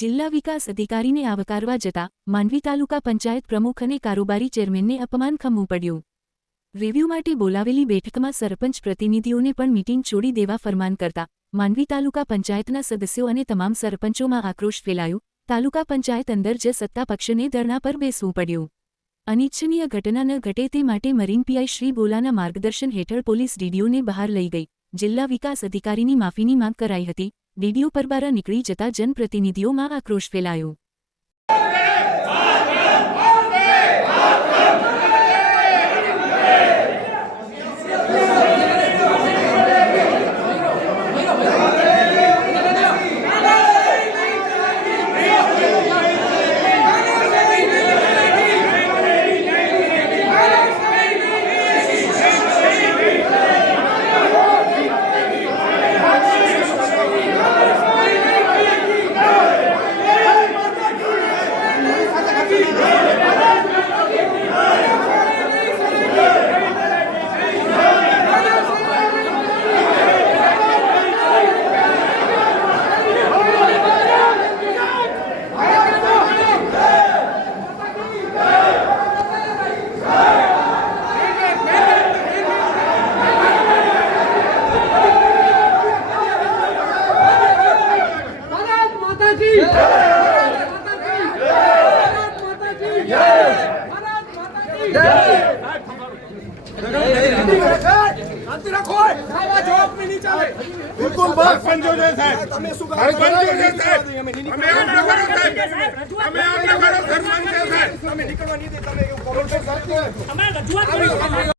જિલ્લા વિકાસ અધિકારીને આવકારવા જતા માંડવી તાલુકા પંચાયત પ્રમુખ અને કારોબારી ચેરમેનને અપમાન ખમવું પડ્યું. રિવ્યૂ માટે બોલાવેલી બેઠકમાં સરપંચ પ્રતિનિધિઓને પણ મીટિંગ છોડી દેવા ફરમાન કરતા માંડવી તાલુકા પંચાયતના સદસ્યો અને તમામ સરપંચોમાં આક્રોશ ફેલાયો. તાલુકા પંચાયત અંદર જ સત્તા પક્ષને ધરણા પર બેસવું પડ્યું. અનિચ્છનીય ઘટના ન ઘટે તે માટે મરીન પીઆઈ શ્રી બોલાના માર્ગદર્શન હેઠળ પોલીસ ડીડીઓને બહાર લઈ ગઈ. જિલ્લા વિકાસ અધિકારીની માફીની માંગ કરાઈ હતી. ડીડીઓ પરબારા નીકળી જતા જનપ્રતિનિધિઓમાં આક્રોશ ફેલાયો. બિલકુલ બસ પંચો છે સાહેબ તમે શું કરો પંચો છે સાહેબ અમે આમ ના કરો સાહેબ અમે આમ ના કરો સરપંચ સાહેબ તમે નીકળવા નહીં દે તમે એવું કરો સાહેબ